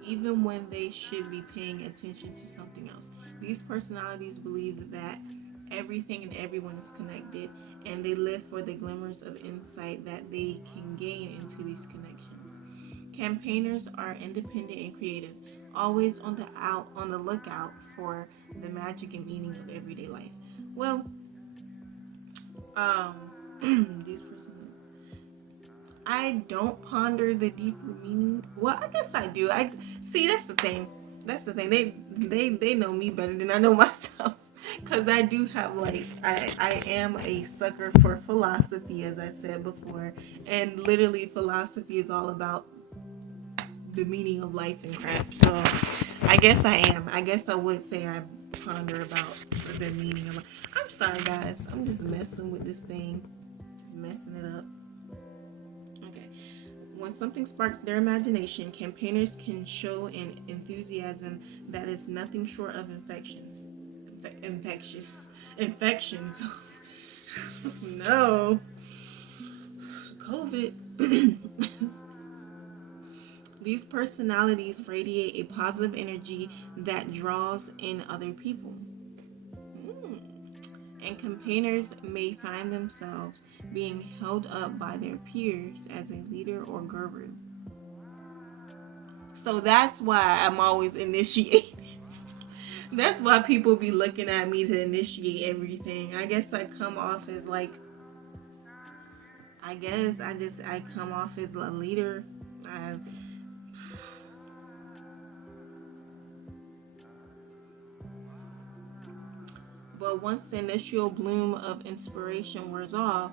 even when they should be paying attention to something else. These personalities believe that everything and everyone is connected, and they live for the glimmers of insight that they can gain into these connections. Campaigners are independent and creative, always on the lookout for the magic and meaning of everyday life. Well, these persons, I don't ponder the deeper meaning. Well, I guess I do. I see. That's the thing. They know me better than I know myself. Because I do have, like, I am a sucker for philosophy, as I said before. And literally, philosophy is all about the meaning of life and crap. So I guess I am. I guess I would say I ponder about the meaning of life. I'm sorry, guys. I'm just messing with this thing. Just messing it up. When something sparks their imagination, campaigners can show an enthusiasm that is nothing short of infections. No, COVID. These personalities radiate a positive energy that draws in other people. Mm. And campaigners may find themselves being held up by their peers as a leader or guru. So that's why I'm always initiating. That's why people be looking at me to initiate everything. I guess I come off as like, I come off as a leader. I, but once the initial bloom of inspiration wears off,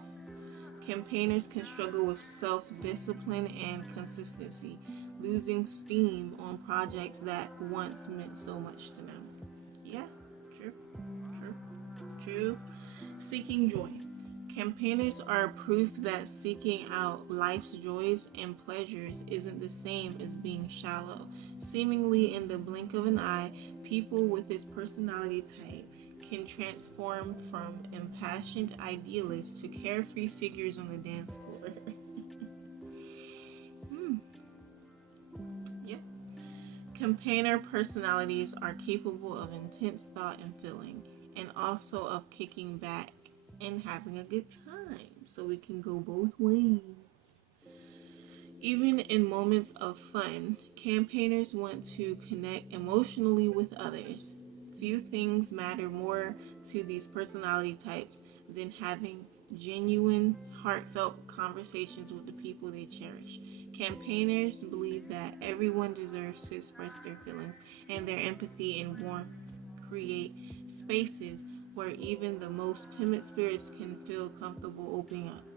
campaigners can struggle with self-discipline and consistency, losing steam on projects that once meant so much to them. Yeah, true, true, true. Seeking joy. Campaigners are proof that seeking out life's joys and pleasures isn't the same as being shallow. Seemingly in the blink of an eye, people with this personality type can transform from impassioned idealists to carefree figures on the dance floor. Yeah. Campaigner personalities are capable of intense thought and feeling, and also of kicking back and having a good time. So we can go both ways. Even in moments of fun, campaigners want to connect emotionally with others. Few things matter more to these personality types than having genuine, heartfelt conversations with the people they cherish. Campaigners believe that everyone deserves to express their feelings, and their empathy and warmth create spaces where even the most timid spirits can feel comfortable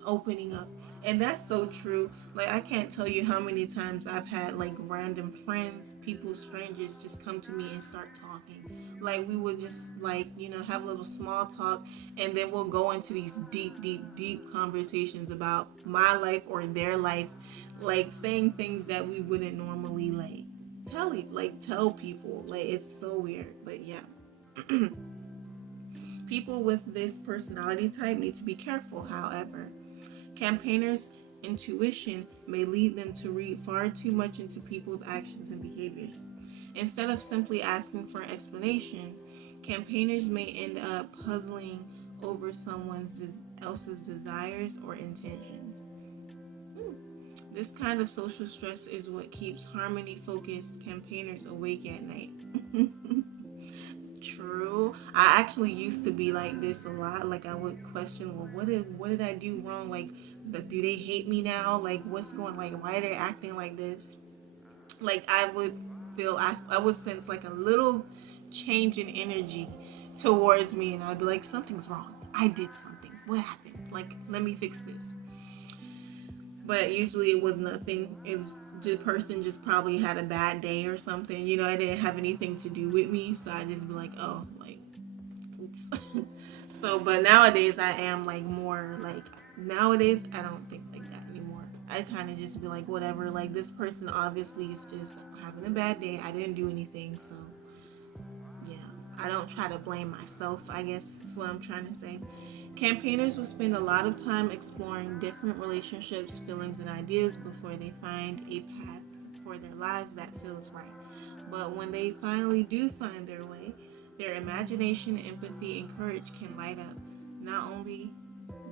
opening up. And that's so true. Like, I can't tell you how many times I've had like random friends, people, strangers just come to me and start talking. Like, we would just like, have a little small talk, and then we'll go into these deep conversations about my life or their life, like saying things that we wouldn't normally tell people. Like, it's so weird, but yeah. People with this personality type need to be careful, however. Campaigners' intuition may lead them to read far too much into people's actions and behaviors. Instead of simply asking for an explanation, campaigners may end up puzzling over someone else's desires or intentions. This kind of social stress is what keeps harmony-focused campaigners awake at night. True. I actually used to be like this a lot. Like, I would question, well, what did I do wrong? Like, but do they hate me now? Like, what's going? Like, why are they acting like this? Like, I would feel I would sense like a little change in energy towards me, and I'd be like, something's wrong. I did something. What happened? Like, let me fix this. But usually it was nothing. It's the person just probably had a bad day or something. It didn't have anything to do with me, so I just be like, oh, like, oops. So, but nowadays I am like more like, nowadays I don't think like that anymore. I kind of just be like, whatever. Like, this person obviously is just having a bad day. I didn't do anything, so yeah. I don't try to blame myself, I guess is what I'm trying to say. Campaigners will spend a lot of time exploring different relationships, feelings, and ideas before they find a path for their lives that feels right. But when they finally do find their way, their imagination, empathy, and courage can light up not only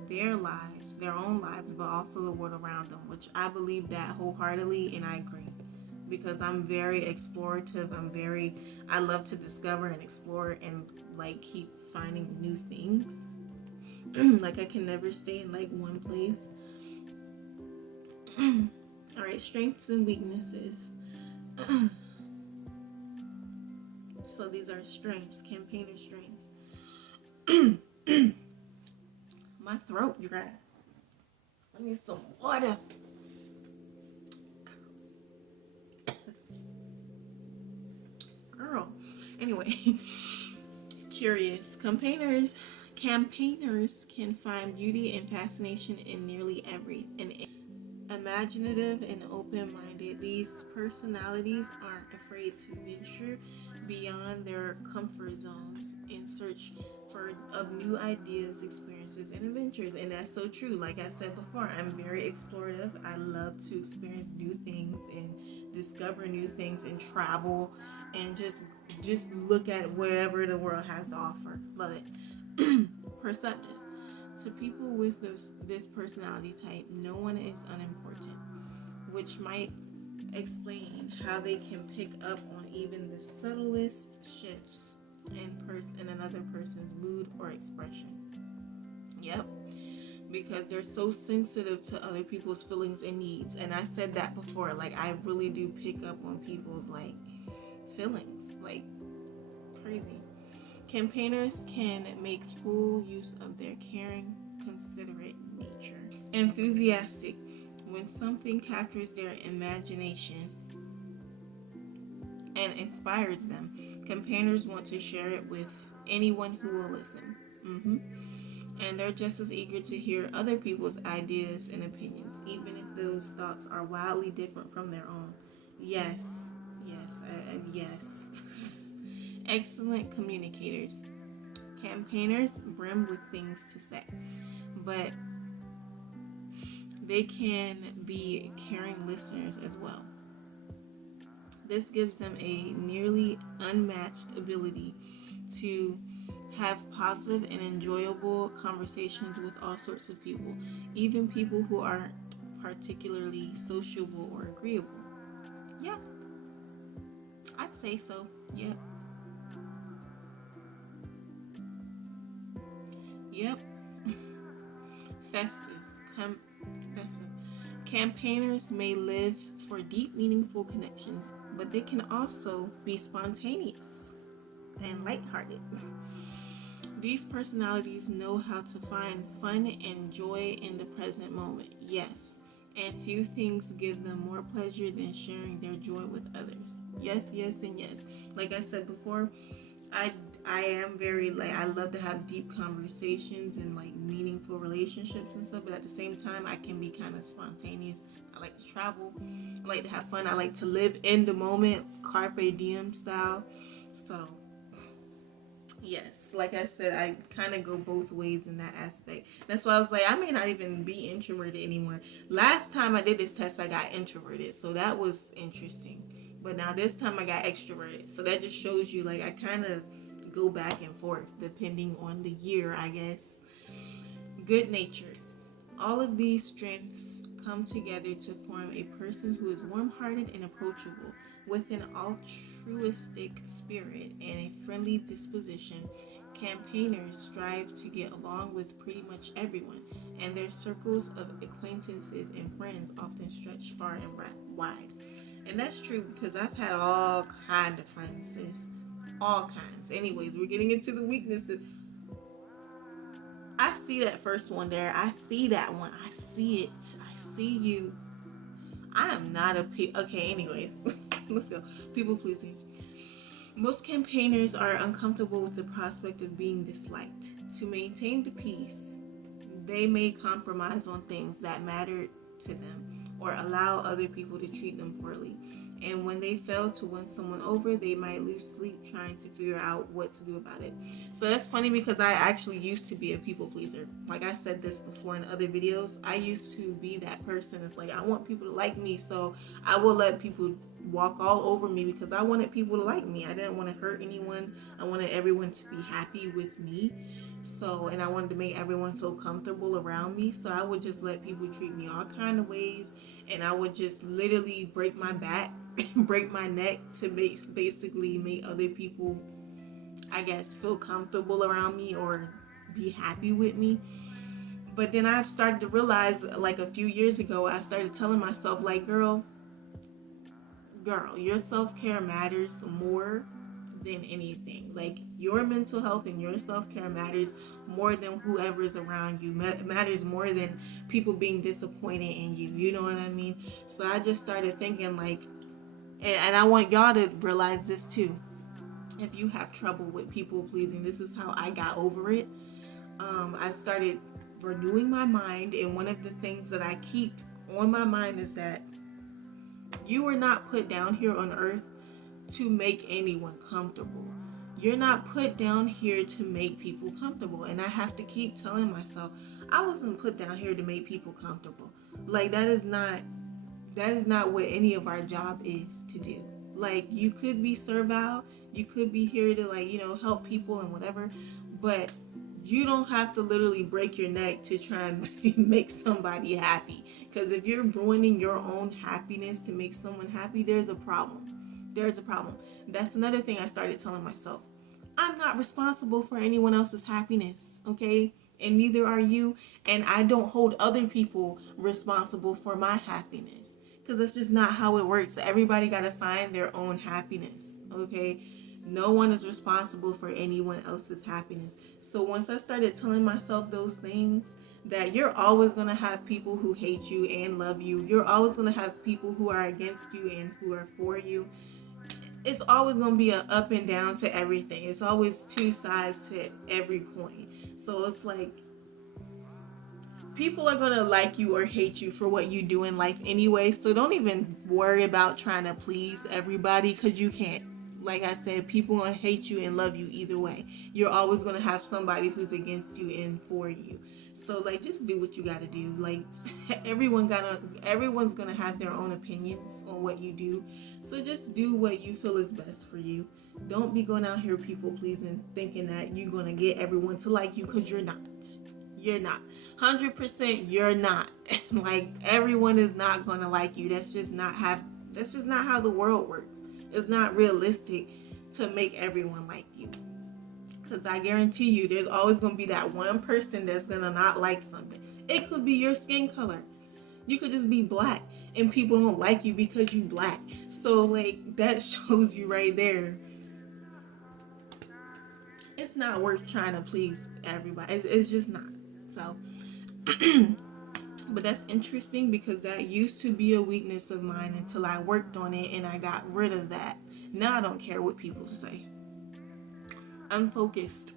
their own lives, but also the world around them, which I believe that wholeheartedly, and I agree. Because I'm very explorative. I love to discover and explore and like keep finding new things. Like, I can never stay in like one place. All right, strengths and weaknesses. So these are strengths, campaigner strengths. My throat dry. I need some water. Girl. Anyway, curious. Campaigners can find beauty and fascination in nearly everything. Imaginative and open-minded, these personalities aren't afraid to venture beyond their comfort zones in search of new ideas, experiences, and adventures. And that's so true. Like I said before, I'm very explorative. I love to experience new things and discover new things and travel and just look at whatever the world has to offer. Love it. Perceptive. To people with this personality type, no one is unimportant, which might explain how they can pick up on even the subtlest shifts in another person's mood or expression. Yep, because they're so sensitive to other people's feelings and needs. And I said that before, like I really do pick up on people's like feelings, like crazy. Campaigners can make full use of their caring, considerate nature. Enthusiastic. When something captures their imagination and inspires them, campaigners want to share it with anyone who will listen. And they're just as eager to hear other people's ideas and opinions, even if those thoughts are wildly different from their own. Yes, yes. Excellent communicators. Campaigners brim with things to say, but they can be caring listeners as well. This gives them a nearly unmatched ability to have positive and enjoyable conversations with all sorts of people, even people who aren't particularly sociable or agreeable. Yeah, I'd say so. Yep. Yep. Festive. Festive. Campaigners may live for deep, meaningful connections, but they can also be spontaneous and lighthearted. These personalities know how to find fun and joy in the present moment. Yes, and few things give them more pleasure than sharing their joy with others. Yes, yes, and yes. Like I said before, I am very like I love to have deep conversations and like meaningful relationships and stuff, but at the same time I can be kind of spontaneous. I like to travel. I like to have fun. I like to live in the moment, carpe diem style. So yes, like I said, I kind of go both ways in that aspect. That's why I was like, I may not even be introverted anymore. Last time I did this test, I got introverted, so that was interesting. But now this time I got extroverted, so that just shows you like I kind of go back and forth depending on the year, I guess. Good natured. All of these strengths come together to form a person who is warm-hearted and approachable, with an altruistic spirit and a friendly disposition. Campaigners strive to get along with pretty much everyone, and their circles of acquaintances and friends often stretch far and wide. And that's true because I've had all kind of friends, sis. All kinds. Anyways, we're getting into the weaknesses. I see that first one there. I see that one. I see it. I see you. I am not okay, anyways. Let's go. People pleasing. Most campaigners are uncomfortable with the prospect of being disliked. To maintain the peace, they may compromise on things that matter to them or allow other people to treat them poorly. And when they fail to win someone over, they might lose sleep trying to figure out what to do about it. So that's funny because I actually used to be a people pleaser. Like I said this before in other videos, I used to be that person. It's like I want people to like me, so I will let people walk all over me because I wanted people to like me. I didn't want to hurt anyone. I wanted everyone to be happy with me. So, and I wanted to make everyone feel comfortable around me. So I would just let people treat me all kind of ways, and I would just literally break my back, break my neck to basically make other people, I guess, feel comfortable around me or be happy with me. But then I've started to realize, like a few years ago, I started telling myself, like, girl, your self-care matters more than anything. Like your mental health and your self-care matters more than whoever's around you. Matters more than people being disappointed in you. You know what I mean? So I just started thinking like, and I want y'all to realize this too. If you have trouble with people pleasing, this is how I got over it. I started renewing my mind, and one of the things that I keep on my mind is that you were not put down here on earth to make anyone comfortable. You're not put down here to make people comfortable. And I have to keep telling myself, I wasn't put down here to make people comfortable. Like that is not what any of our job is to do. Like, you could be servile, you could be here to, like, help people and whatever, but you don't have to literally break your neck to try and make somebody happy. Because if you're ruining your own happiness to make someone happy, there's a problem. There's a problem. That's another thing I started telling myself. I'm not responsible for anyone else's happiness, okay? And neither are you. And I don't hold other people responsible for my happiness. Because that's just not how it works. Everybody got to find their own happiness, okay? No one is responsible for anyone else's happiness. So once I started telling myself those things, that you're always going to have people who hate you and love you. You're always going to have people who are against you and who are for you. It's always going to be an up and down to everything. It's always two sides to every coin. So it's like, people are going to like you or hate you for what you do in life anyway. So don't even worry about trying to please everybody, because you can't. Like I said, people going to hate you and love you either way. You're always going to have somebody who's against you and for you. So, like, just do what you got to do. Like, everyone's going to have their own opinions on what you do. So just do what you feel is best for you. Don't be going out here people pleasing, thinking that you're going to get everyone to like you, because you're not. You're not. 100% you're not. Like, everyone is not going to like you. That's just not how the world works. It's not realistic to make everyone like you. Because I guarantee you, there's always going to be that one person that's going to not like something. It could be your skin color. You could just be black and people don't like you because you black. So, like, that shows you right there. It's not worth trying to please everybody. It's just not. So, but that's interesting, because that used to be a weakness of mine until I worked on it and I got rid of that. Now I don't care what people say. I'm focused.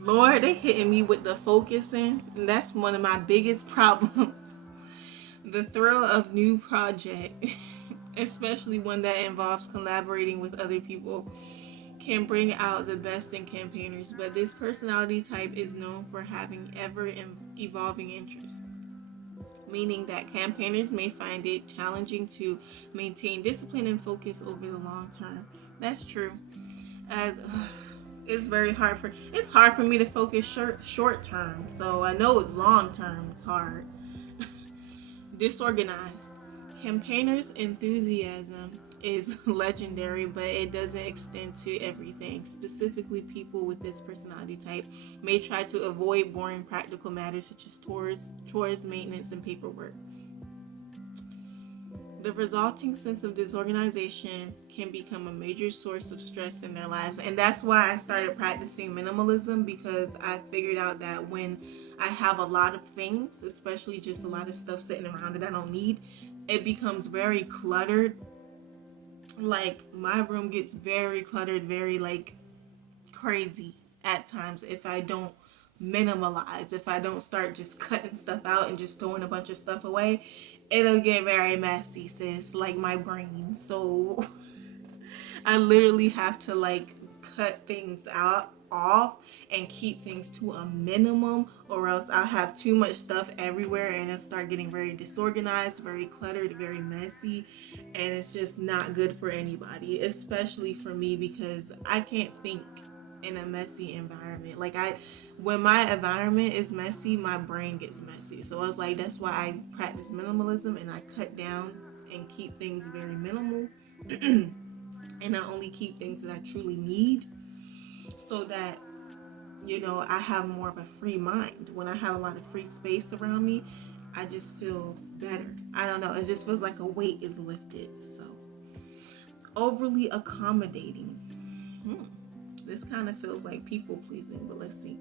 Lord, they hitting me with the focusing. And that's one of my biggest problems. The thrill of new project, especially one that involves collaborating with other people, can bring out the best in campaigners, but this personality type is known for having ever-evolving interests, meaning that campaigners may find it challenging to maintain discipline and focus over the long term. That's true. It's hard for me to focus short term, so I know it's long term. It's hard. Disorganized. Campaigners' enthusiasm is legendary, but it doesn't extend to everything. Specifically, people with this personality type may try to avoid boring practical matters such as chores, maintenance, and paperwork. The resulting sense of disorganization can become a major source of stress in their lives. And that's why I started practicing minimalism, because I figured out that when I have a lot of things, especially just a lot of stuff sitting around that I don't need, it becomes very cluttered. Like, my room gets very cluttered, very, like, crazy at times if I don't minimalize. If I don't start just cutting stuff out and just throwing a bunch of stuff away, it'll get very messy, sis, like my brain. So I literally have to, like, cut things off and keep things to a minimum, or else I'll have too much stuff everywhere and it'll start getting very disorganized, very cluttered, very messy, and it's just not good for anybody, especially for me, because I can't think in a messy environment. Like, when my environment is messy, my brain gets messy. So I was like, that's why I practice minimalism and I cut down and keep things very minimal. And I only keep things that I truly need, so that, I have more of a free mind. When I have a lot of free space around me, I just feel better. I don't know, it just feels like a weight is lifted. So, overly accommodating. This kind of feels like people pleasing, but let's see.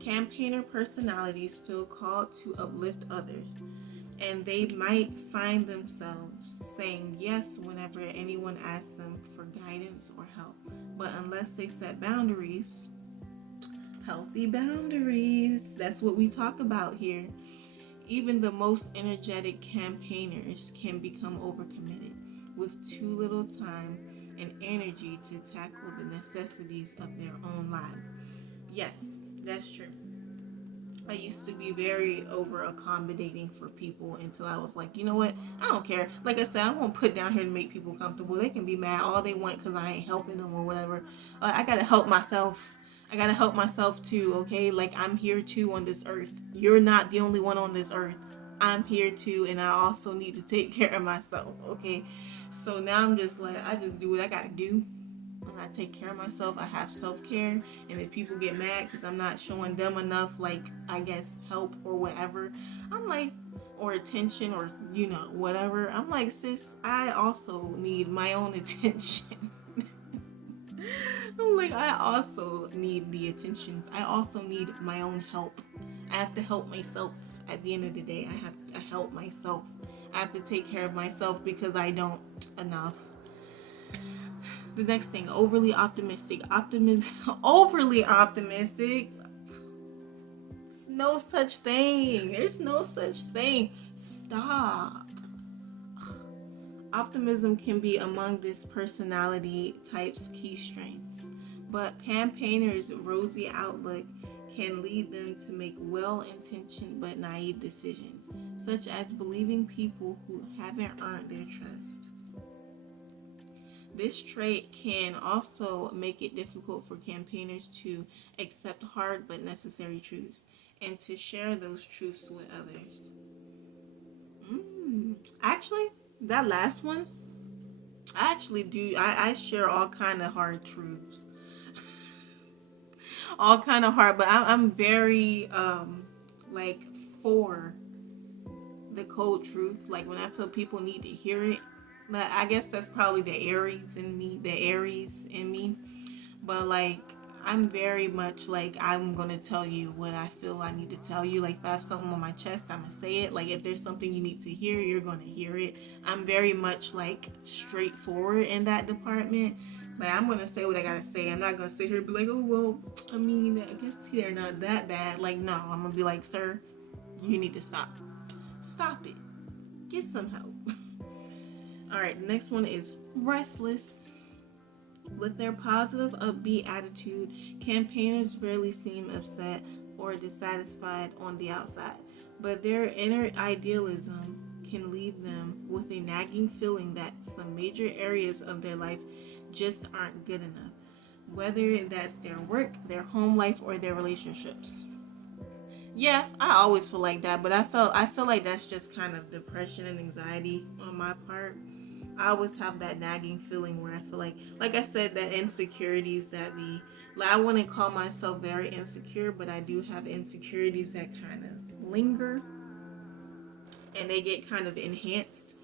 Campaigner personalities feel called to uplift others, and they might find themselves saying yes whenever anyone asks them for guidance or help. But unless they set boundaries, healthy boundaries, that's what we talk about here, Even the most energetic campaigners can become overcommitted with too little time and energy to tackle the necessities of their own lives. Yes, that's true. I used to be very over accommodating for people until I was like, you know what? I don't care. Like I said, I won't put down here to make people comfortable. They can be mad all they want because I ain't helping them or whatever. I gotta help myself. I gotta help myself too, okay? Like I'm here too on this earth. You're not the only one on this earth. I'm here too, and I also need to take care of myself, okay? So now I'm just like, I just do what I gotta do. I take care of myself. I have self-care. And if people get mad because I'm not showing them enough, like, I guess, help or whatever, I'm like, or attention or, whatever, I'm like, sis, I also need my own attention. I'm like, I also need the attentions. I also need my own help. I have to help myself. At the end of the day, I have to help myself. I have to take care of myself because I don't enough. The next thing, overly optimistic. Overly optimistic. There's no such thing. There's no such thing. Stop. Optimism can be among this personality type's key strengths, but campaigners' rosy outlook can lead them to make well-intentioned but naive decisions, such as believing people who haven't earned their trust. This trait can also make it difficult for campaigners to accept hard but necessary truths and to share those truths with others. Actually, that last one, I actually do. I share all kind of hard truths, all kind of hard. But I'm very like for the cold truth. Like when I feel people need to hear it. Like I guess that's probably the Aries in me, But like I'm very much like I'm gonna tell you what I feel I need to tell you. Like if I have something on my chest, I'm gonna say it. Like if there's something you need to hear, you're gonna hear it. I'm very much like straightforward in that department. Like I'm gonna say what I gotta say. I'm not gonna sit here and be like, oh well, I mean, I guess they're not that bad. Like no, I'm gonna be like, sir, you need to stop. Stop it. Get some help. All right, the next one is restless. With their positive, upbeat attitude, campaigners rarely seem upset or dissatisfied on the outside, but their inner idealism can leave them with a nagging feeling that some major areas of their life just aren't good enough, whether that's their work, their home life, or their relationships. Yeah, I always feel like that, but I feel like that's just kind of depression and anxiety on my part. I always have that nagging feeling where I feel like I said, that insecurities that be, like I wouldn't call myself very insecure, but I do have insecurities that kind of linger and they get kind of enhanced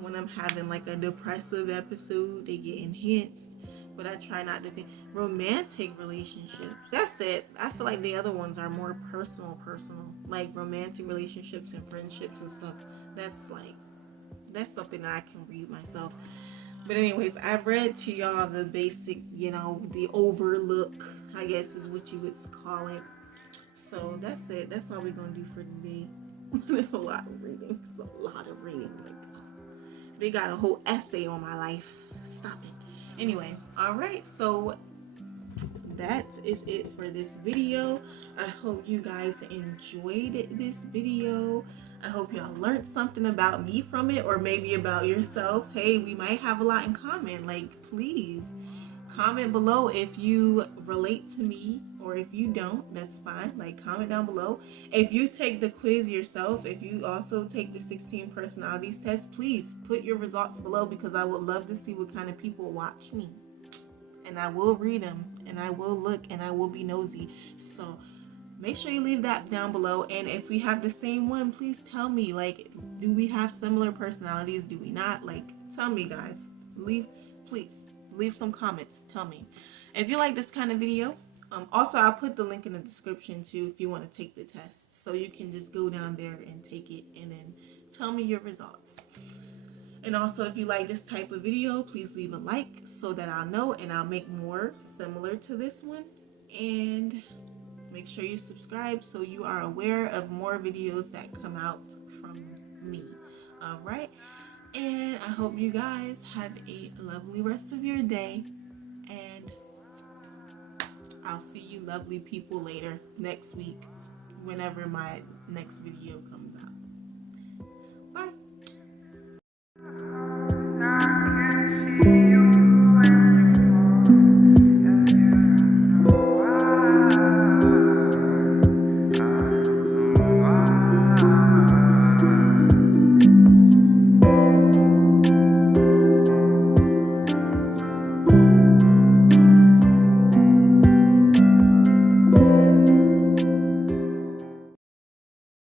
when I'm having like a depressive episode. They get enhanced, but I try not to think. Romantic relationships, that's it. I feel like the other ones are more personal, like romantic relationships and friendships and stuff. That's something that I can read myself. But anyways, I read to y'all the basic, the overlook, I guess is what you would call it. So that's it. That's all we're gonna do for today. It's a lot of reading. It's a lot of reading. Like they got a whole essay on my life. Stop it. Anyway, all right. So that is it for this video. I hope you guys enjoyed this video. I hope y'all learned something about me from it, or maybe about yourself. Hey, we might have a lot in common. Like, please comment below if you relate to me, or if you don't, that's fine. Like, comment down below. If you take the quiz yourself, if you also take the 16 personalities test, please put your results below, because I would love to see what kind of people watch me. And I will read them, and I will look, and I will be nosy. So make sure you leave that down below. And if we have the same one, please tell me, like, do we have similar personalities? Do we not? Like, tell me, guys. Please leave some comments. Tell me if you like this kind of video. Also, I'll put the link in the description too if you want to take the test, so you can just go down there and take it and then tell me your results. And also, if you like this type of video, please leave a like so that I'll know, and I'll make more similar to this one. And Make sure you subscribe so you are aware of more videos that come out from me. All right. And I hope you guys have a lovely rest of your day. And I'll see you lovely people later next week, whenever my next video comes out.